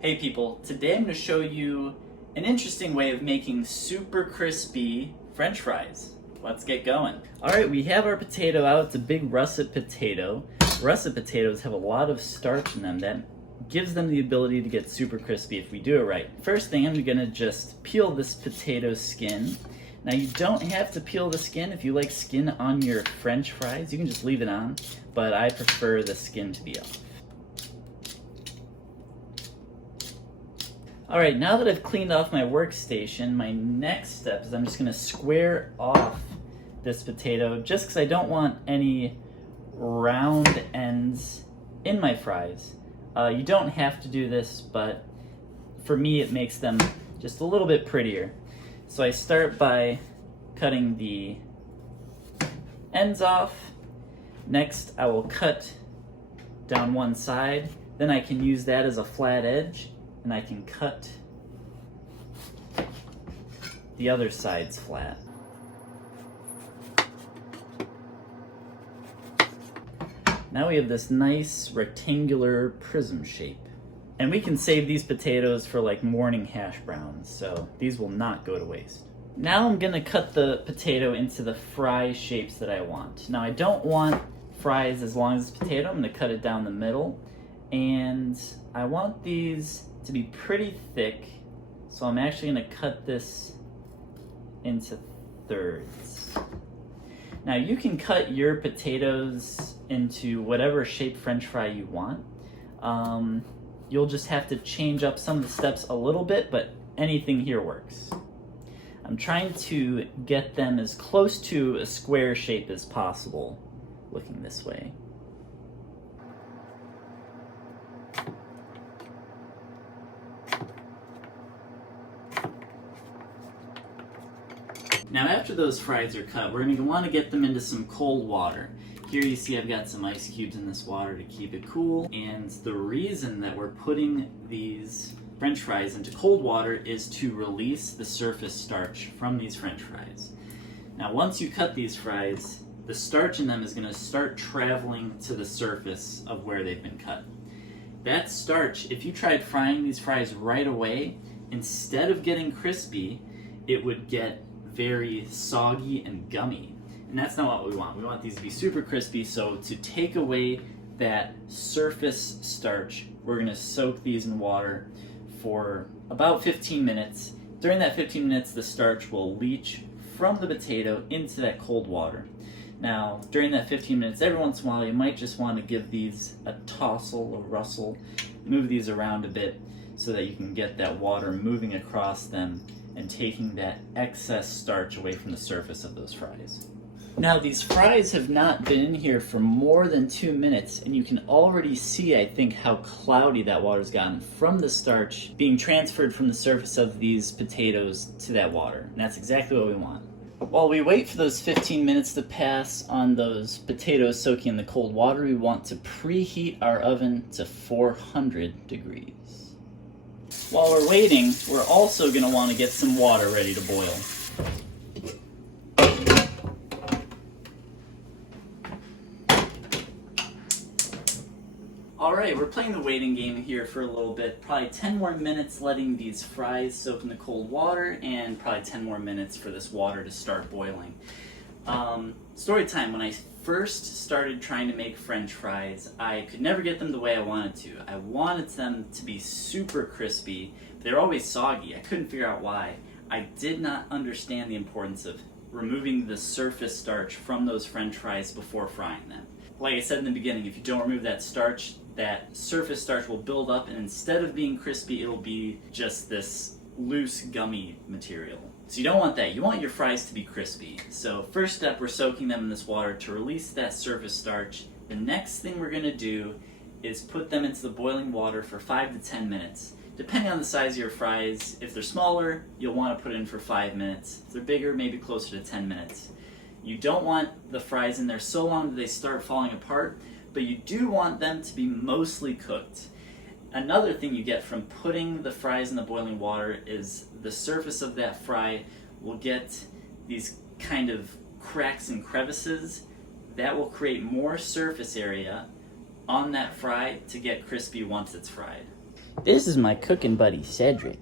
Hey people, today I'm going to show you an interesting way of making super crispy French fries. Let's get going. Alright, we have our potato out. It's a big russet potato. Russet potatoes have a lot of starch in them that gives them the ability to get super crispy if we do it right. First thing, I'm going to just peel this potato skin. Now you don't have to peel the skin. If you like skin on your French fries, you can just leave it on, but I prefer the skin to be off. Alright, now that I've cleaned off my workstation, my next step is I'm just going to square off this potato just because I don't want any round ends in my fries. You don't have to do this, but for me it makes them just a little bit prettier. So I start by cutting the ends off. Next I will cut down one side, then I can use that as a flat edge. And I can cut the other sides flat. Now we have this nice rectangular prism shape. And we can save these potatoes for like morning hash browns, so these will not go to waste. Now I'm gonna cut the potato into the fry shapes that I want. Now I don't want fries as long as this potato. I'm gonna cut it down the middle. And I want these to be pretty thick, so I'm actually going to cut this into thirds. Now you can cut your potatoes into whatever shape French fry you want. You'll just have to change up some of the steps a little bit, but anything here works. I'm trying to get them as close to a square shape as possible, looking this way. Now after those fries are cut, we're going to want to get them into some cold water. Here you see I've got some ice cubes in this water to keep it cool, and the reason that we're putting these French fries into cold water is to release the surface starch from these French fries. Now once you cut these fries, the starch in them is going to start traveling to the surface of where they've been cut. That starch, if you tried frying these fries right away, instead of getting crispy, it would get very soggy and gummy. And that's not what we want. We want these to be super crispy, so to take away that surface starch, we're going to soak these in water for about 15 minutes. During that 15 minutes, the starch will leach from the potato into that cold water. Now, during that 15 minutes, every once in a while, you might just want to give these a tousle, a rustle, move these around a bit so that you can get that water moving across them and taking that excess starch away from the surface of those fries. Now these fries have not been in here for more than 2 minutes, and you can already see, I think, how cloudy that water's gotten from the starch being transferred from the surface of these potatoes to that water. And that's exactly what we want. While we wait for those 15 minutes to pass on those potatoes soaking in the cold water, we want to preheat our oven to 400 degrees. While we're waiting, we're also going to want to get some water ready to boil. Alright, we're playing the waiting game here for a little bit. Probably 10 more minutes letting these fries soak in the cold water, and probably 10 more minutes for this water to start boiling. Story time. When I first started trying to make French fries, I could never get them the way I wanted to. I wanted them to be super crispy, but they're always soggy. I couldn't figure out why. I did not understand the importance of removing the surface starch from those French fries before frying them. Like I said in the beginning, if you don't remove that starch, that surface starch will build up, and instead of being crispy, it'll be just this loose, gummy material. So you don't want that. You want your fries to be crispy. So first step, we're soaking them in this water to release that surface starch. The next thing we're going to do is put them into the boiling water for 5 to 10 minutes. Depending on the size of your fries, if they're smaller, you'll want to put it in for 5 minutes. If they're bigger, maybe closer to 10 minutes. You don't want the fries in there so long that they start falling apart, but you do want them to be mostly cooked. Another thing you get from putting the fries in the boiling water is the surface of that fry will get these kind of cracks and crevices that will create more surface area on that fry to get crispy once it's fried. This is my cooking buddy, Cedric.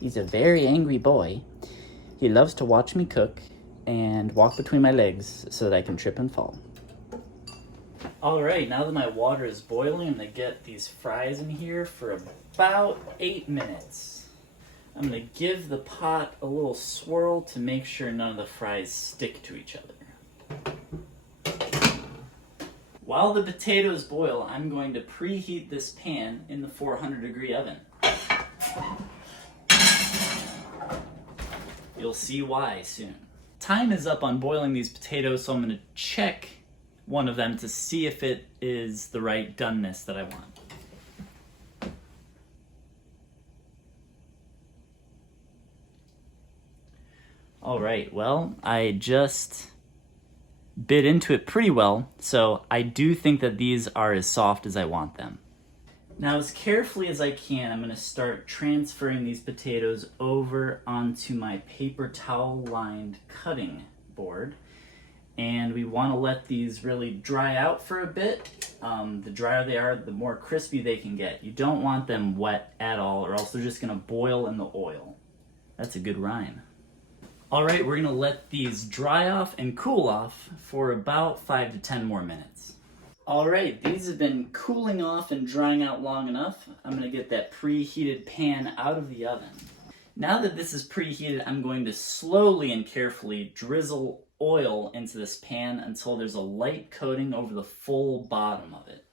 He's a very angry boy. He loves to watch me cook and walk between my legs so that I can trip and fall. Alright, now that my water is boiling, I'm going to get these fries in here for about 8 minutes. I'm going to give the pot a little swirl to make sure none of the fries stick to each other. While the potatoes boil, I'm going to preheat this pan in the 400-degree oven. You'll see why soon. Time is up on boiling these potatoes, so I'm going to check one of them to see if it is the right doneness that I want. Alright, well, I just bit into it pretty well, so I do think that these are as soft as I want them. Now, as carefully as I can, I'm going to start transferring these potatoes over onto my paper towel lined cutting board. And we want to let these really dry out for a bit. The drier they are, the more crispy they can get. You don't want them wet at all, or else they're just going to boil in the oil. That's a good rhyme. Alright, we're going to let these dry off and cool off for about 5 to 10 more minutes. Alright, these have been cooling off and drying out long enough. I'm going to get that preheated pan out of the oven. Now that this is preheated, I'm going to slowly and carefully drizzle oil into this pan until there's a light coating over the full bottom of it.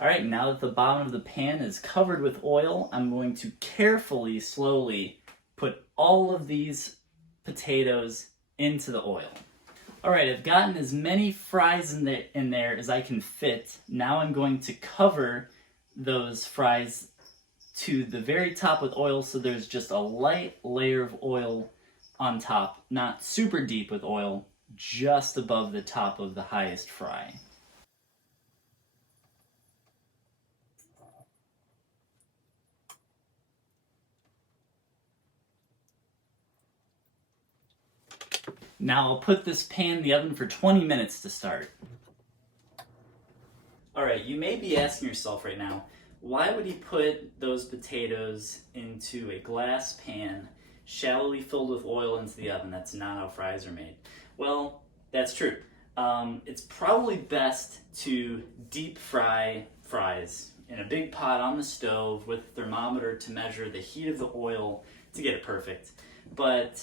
Alright, now that the bottom of the pan is covered with oil, I'm going to carefully, slowly put all of these potatoes into the oil. Alright, I've gotten as many fries in there as I can fit. Now I'm going to cover those fries to the very top with oil so there's just a light layer of oil on top, not super deep with oil, just above the top of the highest fry. Now I'll put this pan in the oven for 20 minutes to start. Alright, you may be asking yourself right now, why would he put those potatoes into a glass pan, shallowly filled with oil into the oven? That's not how fries are made. Well, that's true. It's probably best to deep fry fries in a big pot on the stove with a thermometer to measure the heat of the oil to get it perfect. But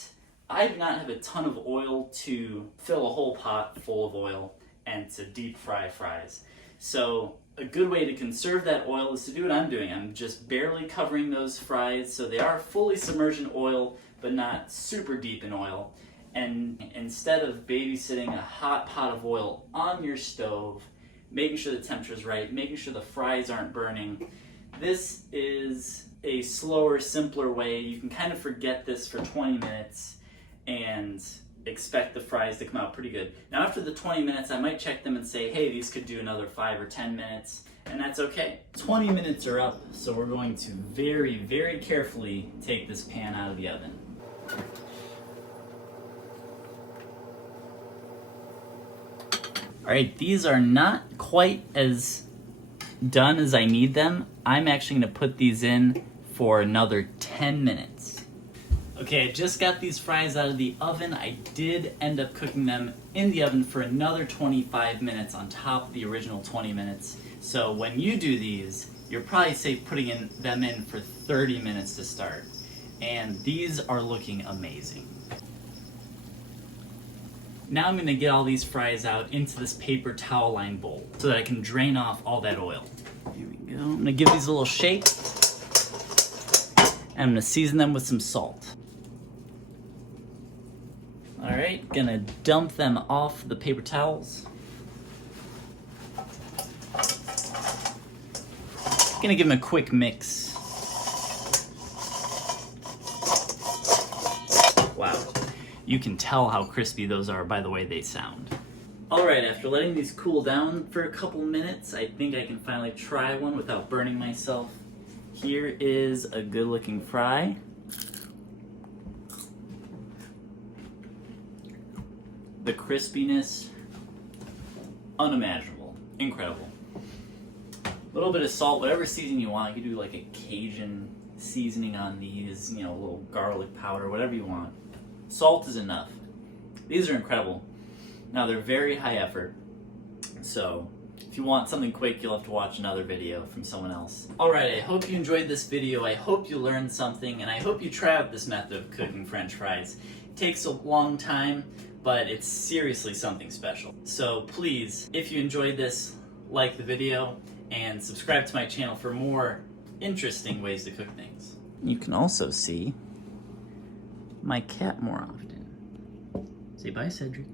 I do not have a ton of oil to fill a whole pot full of oil and to deep fry fries. So a good way to conserve that oil is to do what I'm doing. I'm just barely covering those fries so they are fully submerged in oil but not super deep in oil. And instead of babysitting a hot pot of oil on your stove, making sure the temperature is right, making sure the fries aren't burning, this is a slower, simpler way. You can kind of forget this for 20 minutes and expect the fries to come out pretty good. Now after the 20 minutes, I might check them and say, hey, these could do another 5 or 10 minutes, and that's okay. 20 minutes are up, so we're going to very, very carefully take this pan out of the oven. Alright, these are not quite as done as I need them. I'm actually going to put these in for another 10 minutes. Okay, I just got these fries out of the oven. I did end up cooking them in the oven for another 25 minutes on top of the original 20 minutes. So when you do these, you're probably safe putting them in for 30 minutes to start. And these are looking amazing. Now I'm going to get all these fries out into this paper towel lined bowl so that I can drain off all that oil. Here we go. I'm going to give these a little shake. And I'm going to season them with some salt. Alright, gonna dump them off the paper towels. Gonna give them a quick mix. Wow, you can tell how crispy those are by the way they sound. Alright, after letting these cool down for a couple minutes, I think I can finally try one without burning myself. Here is a good looking fry. The crispiness, unimaginable, incredible. A little bit of salt, whatever seasoning you want. You can do like a Cajun seasoning on these, you know, a little garlic powder, whatever you want. Salt is enough. These are incredible. Now they're very high effort, so if you want something quick, you'll have to watch another video from someone else. Alright, I hope you enjoyed this video, I hope you learned something, and I hope you try out this method of cooking French fries. It takes a long time, but it's seriously something special. So please, if you enjoyed this, like the video, and subscribe to my channel for more interesting ways to cook things. You can also see my cat more often. Say bye, Cedric.